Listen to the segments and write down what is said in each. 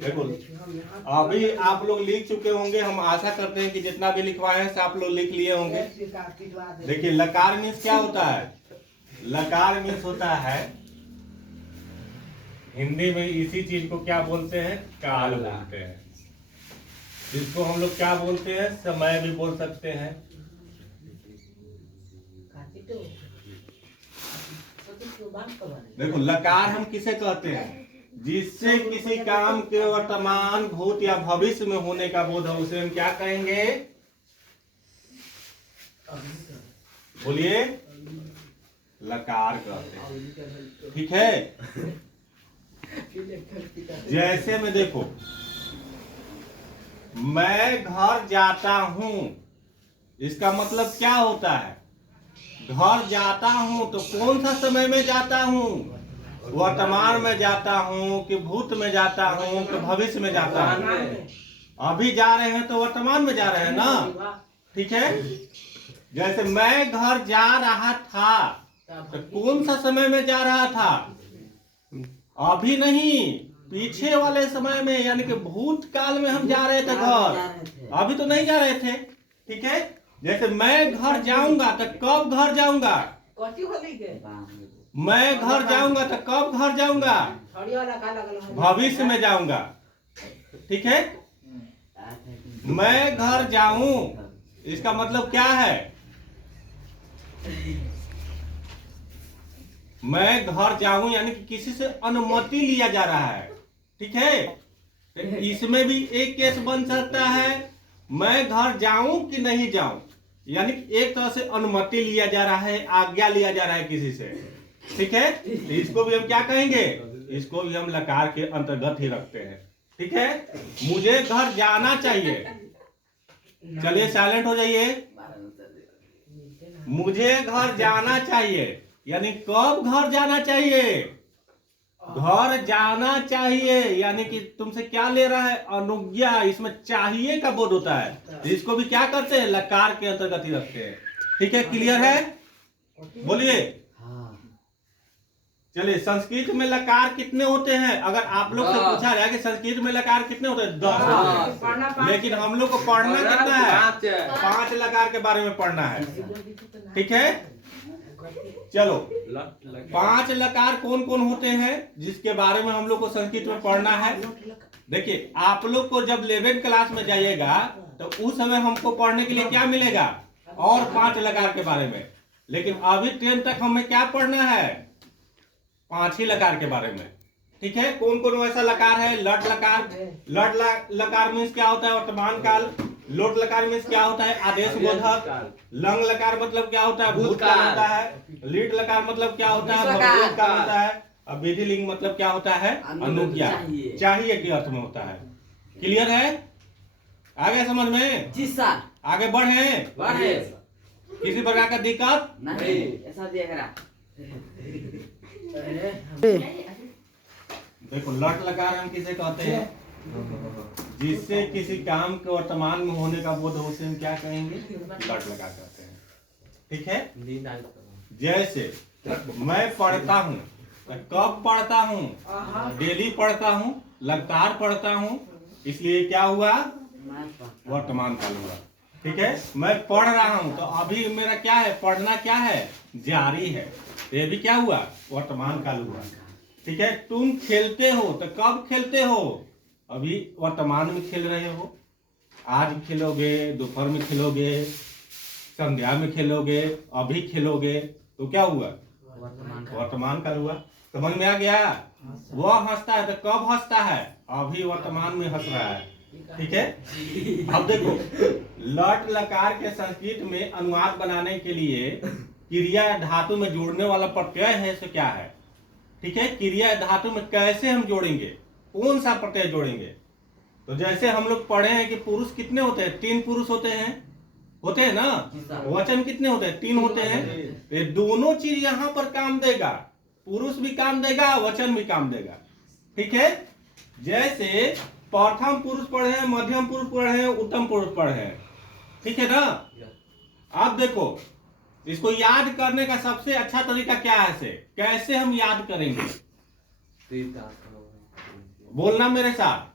देखो अभी आप लोग लिख चुके होंगे, हम आशा करते हैं कि जितना भी लिखवाए हैं आप लोग लिख लिए होंगे। देखिए लकार मीन्स क्या होता है? लकार मीन्स होता है हिंदी में इसी चीज को क्या बोलते हैं? काल बोलते हैं। इसको हम लोग क्या बोलते हैं? समय भी बोल सकते हैं। देखो लकार हम किसे कहते हैं? जिससे किसी काम के वर्तमान, भूत या भविष्य में होने का बोध है उसे हम क्या कहेंगे? बोलिए, लकार कहते हैं। ठीक है। जैसे में देखो, मैं घर जाता हूं, इसका मतलब क्या होता है? घर जाता हूं तो कौन सा समय में जाता हूं? वर्तमान में जाता हूं कि भूत में जाता हूं कि भविष्य में जाता हूं? अभी जा रहे हैं तो वर्तमान में जा रहे हैं ना। ठीक है। जैसे मैं घर जा रहा था तो कौन सा समय में जा रहा था? अभी नहीं, पीछे वाले समय में, यानी कि भूतकाल में हम जा रहे थे घर, अभी तो नहीं जा रहे थे। ठीक है। जैसे मैं घर जाऊंगा तो कब घर जाऊंगा? मैं घर जाऊंगा तो कब घर जाऊंगा? भविष्य में जाऊंगा। ठीक है। मैं घर जाऊं, इसका मतलब क्या है? मैं घर जाऊं यानी कि किसी से अनुमति लिया जा रहा है। ठीक है। इसमें भी एक केस बन सकता है, मैं घर जाऊं कि नहीं जाऊं, यानी एक तरह से अनुमति लिया जा रहा है, आज्ञा लिया जा रहा है किसी से। ठीक है। तो इसको भी हम क्या कहेंगे? इसको भी हम लकार के अंतर्गत ही रखते हैं। ठीक है। मुझे घर जाना चाहिए, चलिए साइलेंट हो जाइए। मुझे घर जाना चाहिए यानी कब घर जाना चाहिए? घर जाना चाहिए यानी कि तुमसे क्या ले रहा है? अनुज्ञा। इसमें चाहिए का बोध होता है। इसको भी क्या करते हैं? लकार के अंतर्गत ही रखते हैं। ठीक है। क्लियर है? बोलिए। चलिए, संस्कृत में लकार कितने होते हैं? अगर आप लोग से पूछा जाए कि संस्कृत में लकार कितने होते हैं? 10 होते हैं। लेकिन हम लोग को पढ़ना कितना है? 5 लकार के बारे में पढ़ना है। ठीक है। चलो, 5 लकार कौन कौन होते हैं जिसके बारे में हम लोग को संस्कृत में पढ़ना है? देखिए, आप लोग को जब 11th क्लास में जाइएगा तो उस समय हमको पढ़ने के लिए क्या मिलेगा? और 5 लकार के बारे में। लेकिन अभी 10th तक हमें क्या पढ़ना है? 5 ही लकार के बारे में। ठीक है। कौन कौन वैसा लकार है? लट लकार। लट लकार मीन्स क्या होता है? वर्तमान काल। लोट लकार मीन्स क्या होता है? आदेश बोधक। लंग लकार मतलब क्या होता है? भूतकाल होता है। लीट लकार मतलब क्या होता है? वर्तमान काल होता है। अब विधि लिंग मतलब क्या होता है? अनुज्ञा, चाहिए के अर्थ में होता है। क्लियर है? आगे समझ में? जी सर। आगे बढ़े? बढ़े। किसी प्रकार का दिक्कत नहीं, ऐसा देख रहा। देखो, लट लकार हम किसे कहते हैं? जिससे किसी काम के वर्तमान में होने का बोध हो उसे हम क्या कहेंगे? लट लकार कहते हैं। ठीक है। जैसे मैं पढ़ता हूँ, कब पढ़ता हूँ? डेली पढ़ता हूँ, लगातार पढ़ता हूँ, इसलिए क्या हुआ? वर्तमान काल हुआ। ठीक है। मैं पढ़ रहा हूँ तो अभी मेरा क्या है? पढ़ना क्या है? जारी है। ये भी क्या हुआ? वर्तमान काल हुआ। ठीक है। तुम खेलते हो तो कब खेलते हो? अभी वर्तमान में खेल रहे हो। आज खेलोगे, दोपहर में खेलोगे, संध्या में खेलोगे, अभी खेलोगे, तो क्या हुआ? वर्तमान काल हुआ। समझ में आ गया? वह हंसता है तो कब हंसता है? अभी वर्तमान में हंस रहा है। ठीक है। अब देखो, लट लकार के संस्कृत में अनुवाद बनाने के लिए क्रिया धातु में जोड़ने वाला प्रत्यय है, सो क्या है? ठीक है। क्रिया धातु में कैसे हम जोड़ेंगे? कौन सा प्रत्यय जोड़ेंगे? तो जैसे हम लोग पढ़े हैं कि पुरुष कितने होते हैं? 3 पुरुष होते हैं ना। वचन कितने होते हैं? 3 होते हैं। ये दोनों चीज यहाँ पर काम देगा। पुरुष भी काम देगा, वचन भी काम देगा। ठीक है। जैसे प्रथम पुरुष पढ़े हैं, मध्यम पुरुष पढ़े हैं, उत्तम पुरुष पढ़े हैं। ठीक है ना। अब देखो, इसको याद करने का सबसे अच्छा तरीका क्या है? कैसे हम याद करेंगे? बोलना मेरे साथ।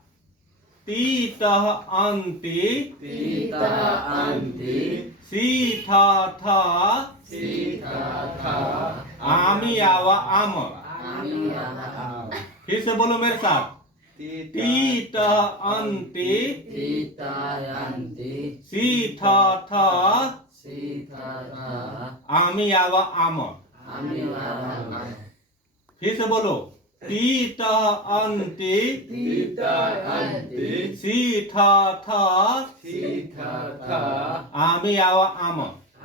तीतः अन्ति तीतः अन्ति सीथा था सीथा था आमी आवा आम। आमी आवा फिर से बोलो मेरे साथ। तीतः अन्ति तीतः अन्ति सीथा था सीथा था आमी आवा आम। आमी आवा फिर से बोलो। तीतः अन्ति तीतः अन्ति सीथा था सीथा था आमी आवा आम।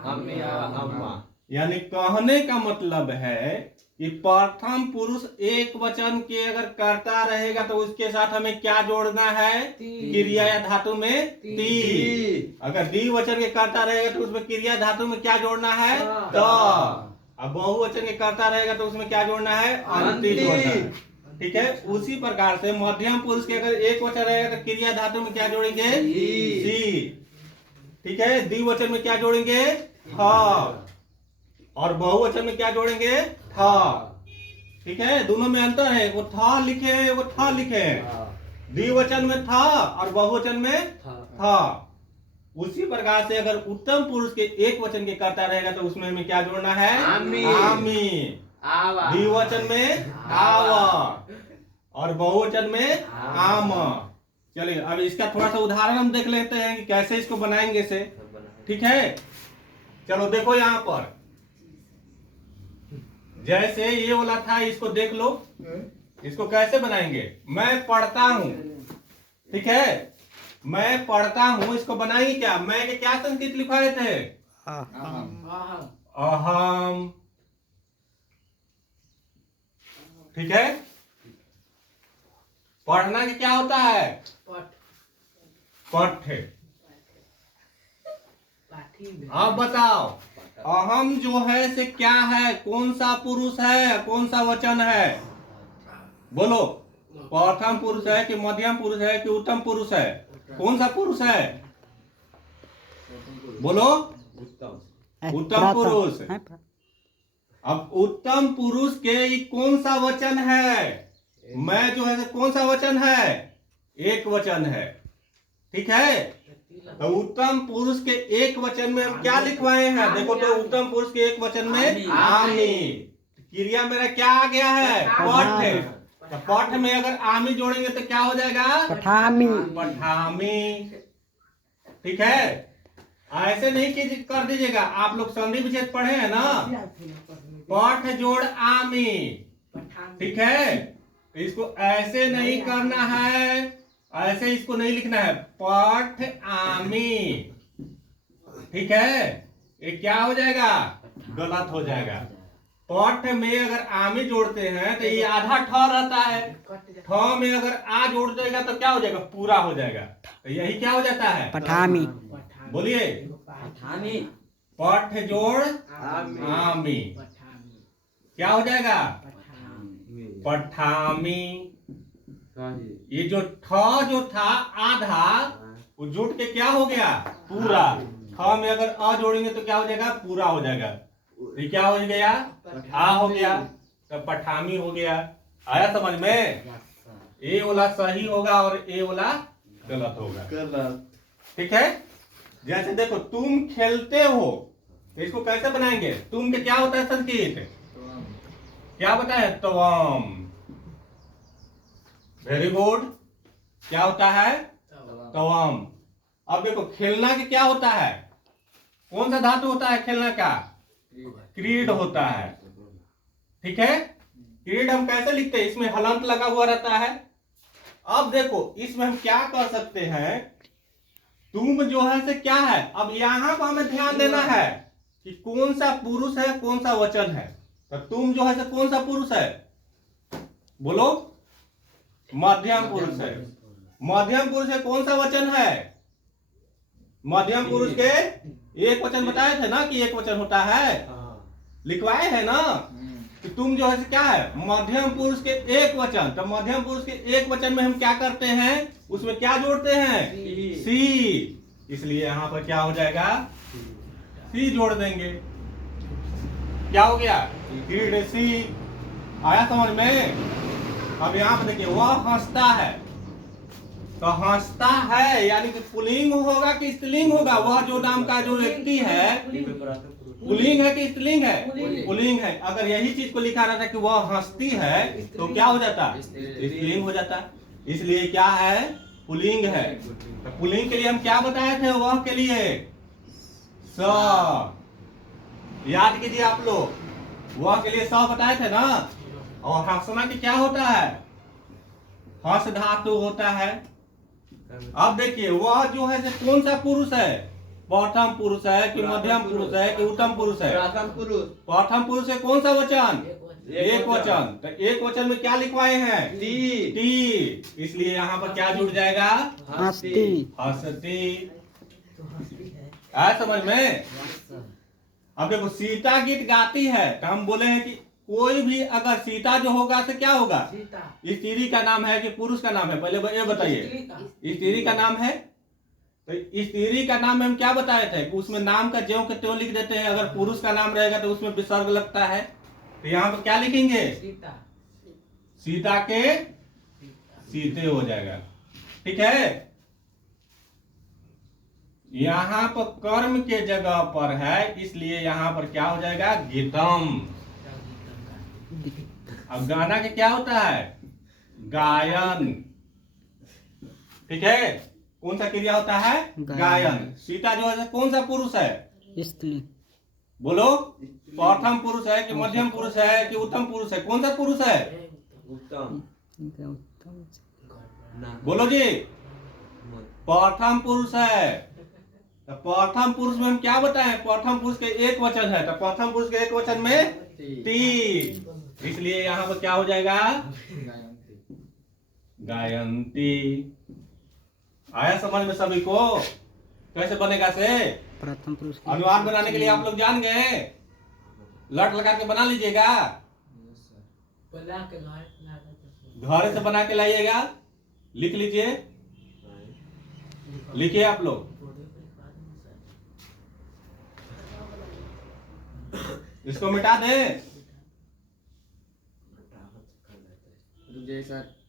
आमी आवा। यानी कहने का मतलब है कि प्रथम पुरुष एक वचन के अगर करता रहेगा तो उसके साथ हमें क्या जोड़ना है? क्रिया या धातु में ती। अगर द्विवचन के करता रहेगा तो उसमें क्रिया धातु में क्या जोड़ना है? त। अब बहुवचन के करता रहेगा तो उसमें क्या जोड़ना है? अंति जोड़ना है। ठीक है। उसी प्रकार से मध्यम पुरुष के अगर एक वचन रहेगा तो क्रिया धातु में क्या जोड़ेंगे? सी। ठीक है। द्विवचन में क्या जोड़ेंगे? ह। और बहुवचन में क्या जोड़ेंगे? था। ठीक है। दोनों में अंतर है। वो था लिखे हैं, वो था लिखे हैं। द्विवचन में था और बहुवचन में था। उसी प्रकार से अगर उत्तम पुरुष के एक वचन के करता रहेगा तो उसमें हमें क्या जोड़ना है? आमी। आमी। द्विवचन में आवा और बहुवचन में आम। चलिए अब इसका थोड़ा सा उदाहरण हम देख लेते हैं कि कैसे इसको बनाएंगे से। ठीक है। चलो देखो यहाँ पर जैसे ये वाला था, इसको देख लो। इसको कैसे बनाएंगे? मैं पढ़ता हूं। ठीक है। मैं पढ़ता हूं, इसको बनाएंगे क्या? मैं के क्या संकेत लिखवाए थे? अहम। ठीक है। पढ़ना के क्या होता है? पठ। अब बताओ अहम जो है से क्या है? कौन सा पुरुष है? कौन सा वचन है? बोलो। प्रथम पुरुष है कि मध्यम पुरुष है कि उत्तम पुरुष है? कौन सा पुरुष है? बोलो। उत्तम पुरुष। अब उत्तम पुरुष के कौन सा वचन है? मैं जो है कौन सा वचन है? एक वचन है। ठीक है। तो उत्तम पुरुष के एक वचन में हम क्या लिखवाए हैं? देखो तो उत्तम पुरुष के एक वचन में आमी। क्रिया मेरा क्या आ गया है? पठ। तो पठ में अगर आमी जोड़ेंगे तो क्या हो जाएगा? पठामी। पठामी। ठीक है। ऐसे नहीं कर दीजिएगा। आप लोग संधि विच्छेद पढ़े हैं ना? पठ जोड़ आमी। ठीक है। इसको ऐसे नहीं करना है, ऐसे इसको नहीं लिखना है। पठ आमी। ठीक है। ये क्या हो जाएगा? गलत हो जाएगा। पठ में अगर आमी जोड़ते हैं तो ये आधा ठ रहता है। ठ में अगर आ जोड़ देगा तो क्या हो जाएगा? पूरा हो जाएगा। तो यही क्या हो जाता है? पठामी। बोलिए। पठामी। पठ जोड़ आमी क्या हो जाएगा? पठामी। ये जो था आधा, वो जुट के क्या हो गया? पूरा। ठ में अगर अ जोड़ेंगे तो क्या हो जाएगा? पूरा हो जाएगा। ये क्या हो गया? आ हो गया। तो पठामी हो गया। आया समझ में? ए वाला सही होगा और ए वाला गलत होगा। ठीक है। जैसे देखो तुम खेलते हो, तो इसको कैसे बनाएंगे? तुम के क्या होता है संकेत? क्या बताए? तवम। Very good. क्या होता है? तवम। अब देखो खेलना के क्या होता है? कौन सा धातु होता है खेलना का? क्रीड होता है। ठीक है। क्रीड हम कैसे लिखते हैं? इसमें हलंत लगा हुआ रहता है। अब देखो इसमें हम क्या कर सकते हैं? तुम जो है से क्या है? अब यहां पर हमें ध्यान देना है कि कौन सा पुरुष है, कौन सा वचन है। तो तुम जो है से कौन सा पुरुष है? बोलो। मध्यम पुरुष है। मध्यम पुरुष है कौन सा वचन है? मध्यम पुरुष के एक वचन बताए थे ना कि एक वचन होता है। लिखवाए है ना कि तुम जो है क्या है? मध्यम पुरुष के एक वचन। तो मध्यम पुरुष के एक वचन में हम क्या करते हैं? उसमें क्या जोड़ते हैं? सी। इसलिए यहां पर क्या हो जाएगा? सी जोड़ देंगे। क्या हो गया? क्रीड सी। आया समझ में? अब यहां पर देखिए वह हंसता है। तो हंसता है यानी कि पुल्लिंग होगा कि स्त्रीलिंग होगा? वह जो नाम का जो व्यक्ति है पुल्लिंग है कि स्त्रीलिंग है? पुल्लिंग है। अगर यही चीज को लिखा रहता कि वह हंसती है तो क्या हो जाता? स्त्रीलिंग हो जाता। इसलिए क्या है? पुल्लिंग है। तो पुल्लिंग के लिए हम क्या बताए थे? वह के लिए स। याद कीजिए आप लोग, वह के लिए स बताए थे ना। और हंसना के क्या होता है? हंस धातु होता है। अब देखिए वह जो है से कौन सा पुरुष है? प्रथम पुरुष है कि मध्यम पुरुष है कि उत्तम पुरुष है? प्रथम पुरुष। प्रथम पुरुष है। कौन सा वचन? एक वचन। तो एक वचन में क्या लिखवाए हैं? टी। इसलिए यहाँ पर क्या जुड़ जाएगा? हस्ती। हंसती। आया समझ में? अब देखो सीता गीत गाती है तो हम बोले हैं कि कोई भी अगर सीता जो होगा तो क्या होगा? स्त्री का नाम है कि पुरुष का नाम है? पहले ये बताइए। स्त्री का नाम है। तो स्त्री का नाम में हम क्या बताए थे कि उसमें नाम का ज्यों के त्यों लिख देते हैं। अगर पुरुष का नाम रहेगा तो उसमें विसर्ग लगता है। तो यहाँ पर क्या लिखेंगे? सीता के सीते हो जाएगा। ठीक है। यहाँ पर कर्म के जगह पर है, इसलिए यहाँ पर क्या हो जाएगा? गीतम। अब गाना के क्या होता है? गायन। ठीक है। कौन सा क्रिया होता है? गायन। सीता जो है कौन सा पुरुष है? स्त्री। बोलो। प्रथम पुरुष है कि मध्यम पुरुष है कि उत्तम पुरुष है? कौन सा पुरुष है? उत्तम। बोलो जी। प्रथम पुरुष है। तो प्रथम पुरुष में हम क्या बताएं? प्रथम पुरुष के एक वचन है तो प्रथम पुरुष के एक वचन में टी। इसलिए यहाँ पर क्या हो जाएगा? गायंती। आया समझ में सभी को? कैसे बनेगा से? प्रथम पुरुष अनुवाद बनाने के लिए आप लोग जान गए? लट लगा के बना लीजिएगा। घर से बना के लाइएगा। लिख लीजिए। लिखिए आप लोग। इसको मिटा दे। जय सर।